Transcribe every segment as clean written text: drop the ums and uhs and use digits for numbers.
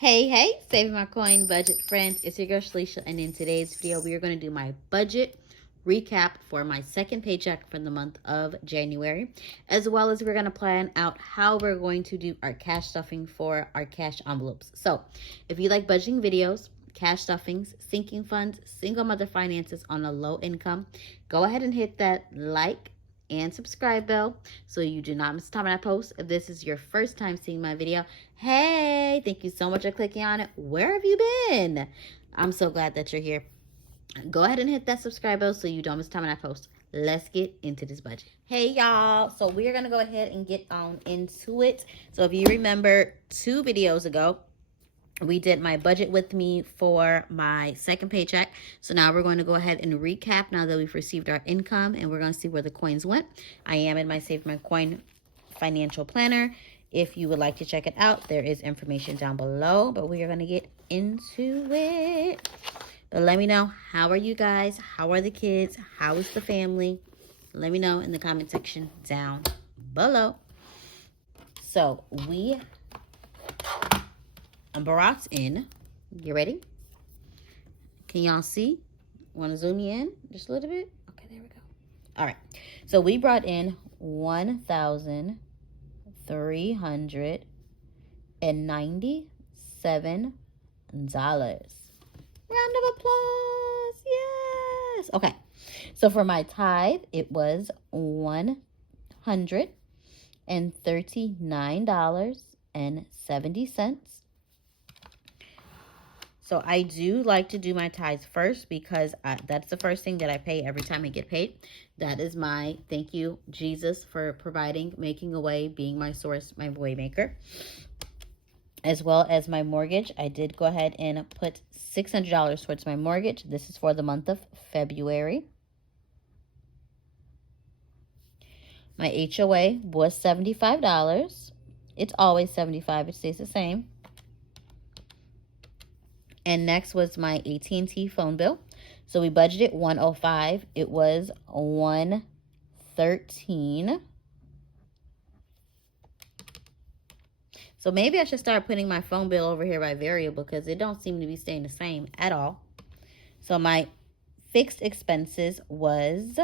Hey, saving my coin budget friends. It's your girl Shalisha, and in today's video, we are going to do my budget recap for my second paycheck for the month of January, as well as we're going to plan out how we're going to do our cash stuffing for our cash envelopes. So, if you like budgeting videos, cash stuffings, sinking funds, single mother finances on a low income, go ahead and hit that like and subscribe bell so you do not miss the time I post. If this is your first time seeing my video, hey, thank you so much for clicking on it. Where have you been? I'm so glad that you're here. Go ahead and hit that subscribe bell so you don't miss the time I post. Let's get into this budget. Hey y'all, so we're gonna go ahead and get on into it. So if you remember 2 videos ago, we did my budget with me for my second paycheck. So now we're going to go ahead and recap now that we've received our income, and we're going to see where the coins went. I am in my Save My Coin financial planner. If you would like to check it out, there is information down below, but we are going to get into it. But let me know, how are you guys? How are the kids? How is the family? Let me know in the comment section down below. So we brought in, you ready? Can y'all see? Want to zoom you in just a little bit? Okay, there we go. All right, so we brought in $1,397. Round of applause. Yes. Okay, so for my tithe, it was $139.70. So I do like to do my tithes first because that's the first thing that I pay every time I get paid. That is my thank you, Jesus, for providing, making a way, being my source, my way maker. As well as my mortgage. I did go ahead and put $600 towards my mortgage. This is for the month of February. My HOA was $75. It's always $75. It stays the same. And next was my AT&T phone bill. So we budgeted $105. It was $113. So maybe I should start putting my phone bill over here by variable because it don't seem to be staying the same at all. So my fixed expenses was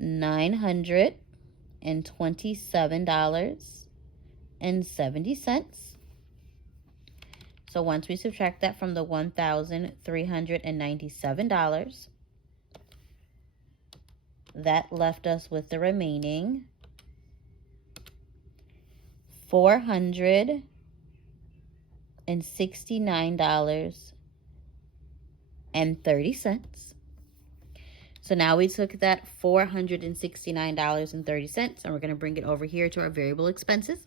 $927.70. So once we subtract that from the $1,397, that left us with the remaining $469.30. So now we took that $469.30 and we're going to bring it over here to our variable expenses.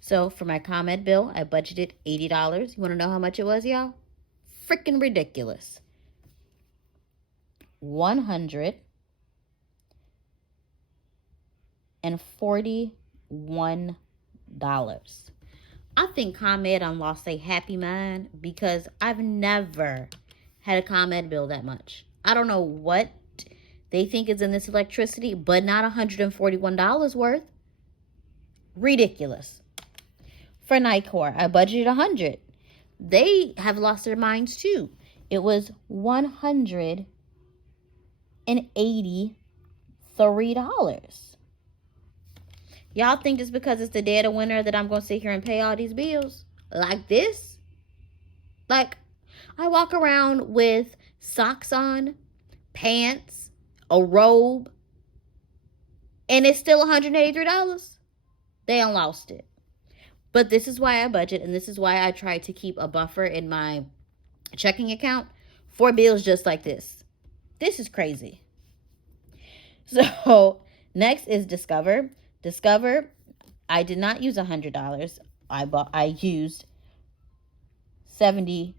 So for my ComEd bill, I budgeted $80. You want to know how much it was, y'all? Freaking ridiculous. $141. I think ComEd lost a happy mind because I've never had a ComEd bill that much. I don't know what they think is in this electricity, but not $141 worth. Ridiculous. For Nicor, I budgeted $100. They have lost their minds too. It was $183. Y'all think just because it's the dead of winter that I'm going to sit here and pay all these bills like this? Like, I walk around with socks on, pants, a robe, and it's still $183. They done lost it. But this is why I budget, and this is why I try to keep a buffer in my checking account for bills just like this. This is crazy. So next is Discover. Discover, I did not use $100. I used $72.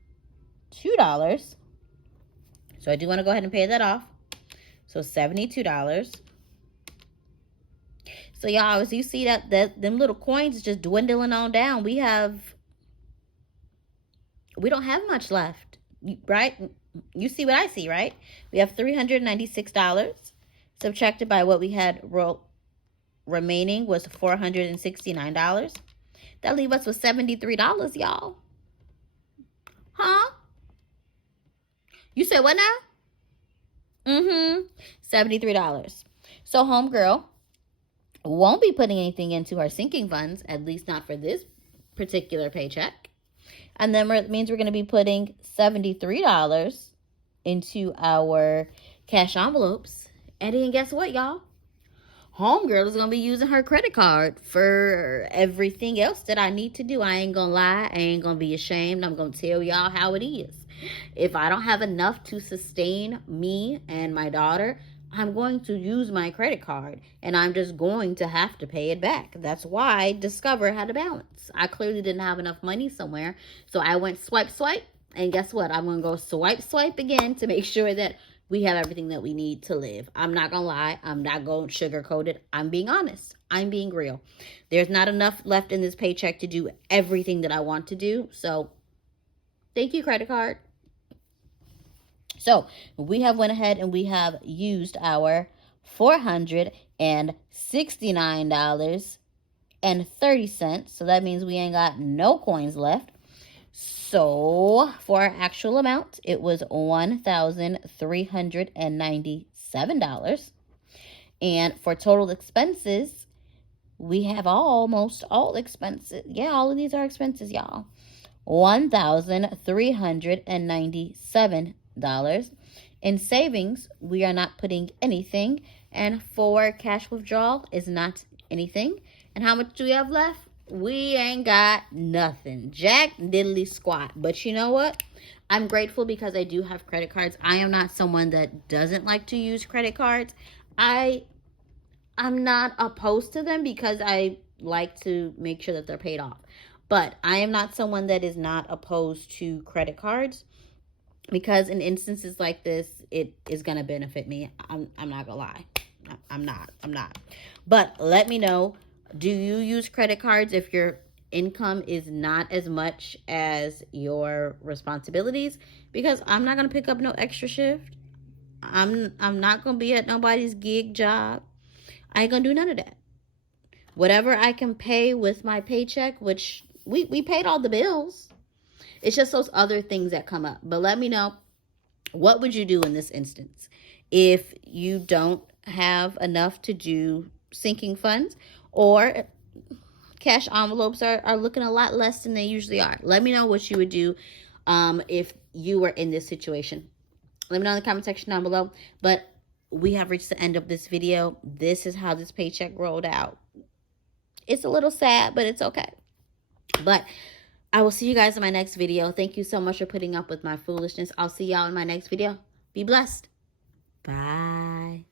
So I do want to go ahead and pay that off. So $72. So y'all, as you see that them little coins just dwindling on down, we don't have much left, right? You see what I see, right? We have $396 subtracted by what we had remaining was $469. That leave us with $73, y'all. Huh? You said what now? $73. So homegirl won't be putting anything into our sinking funds, at least not for this particular paycheck. And then it means we're going to be putting $73 into our cash envelopes. And then guess what, y'all? Homegirl is going to be using her credit card for everything else that I need to do. I ain't going to lie. I ain't going to be ashamed. I'm going to tell y'all how it is. If I don't have enough to sustain me and my daughter, I'm going to use my credit card, and I'm just going to have to pay it back. That's why Discover had a balance. I clearly didn't have enough money somewhere, so I went swipe, swipe, and guess what? I'm going to go swipe, swipe again to make sure that we have everything that we need to live. I'm not going to lie. I'm not going to sugarcoat it. I'm being honest. I'm being real. There's not enough left in this paycheck to do everything that I want to do, so thank you, credit card. So we have went ahead and we have used our $469.30. So that means we ain't got no coins left. So for our actual amount, it was $1,397. And for total expenses, we have almost all expenses. Yeah, all of these are expenses, y'all. $1,397. In savings, we are not putting anything, and for cash withdrawal is not anything. And how much do we have left? We ain't got nothing. Jack diddly squat. But you know what? I'm grateful because I do have credit cards. I am not someone that doesn't like to use credit cards. I'm not opposed to them because I like to make sure that they're paid off. But I am not someone that is not opposed to credit cards, because in instances like this, it is going to benefit me. I'm not going to lie. I'm not. But let me know, do you use credit cards if your income is not as much as your responsibilities? Because I'm not going to pick up no extra shift. I'm not going to be at nobody's gig job. I ain't going to do none of that. Whatever I can pay with my paycheck, which we paid all the bills. It's just those other things that come up. But let me know, what would you do in this instance if you don't have enough to do sinking funds, or cash envelopes are looking a lot less than they usually are? Let me know what you would do if you were in this situation. Let me know in the comment section down below. But we have reached the end of this video. This is how this paycheck rolled out. It's a little sad, but it's okay. But I will see you guys in my next video. Thank you so much for putting up with my foolishness. I'll see y'all in my next video. Be blessed. Bye.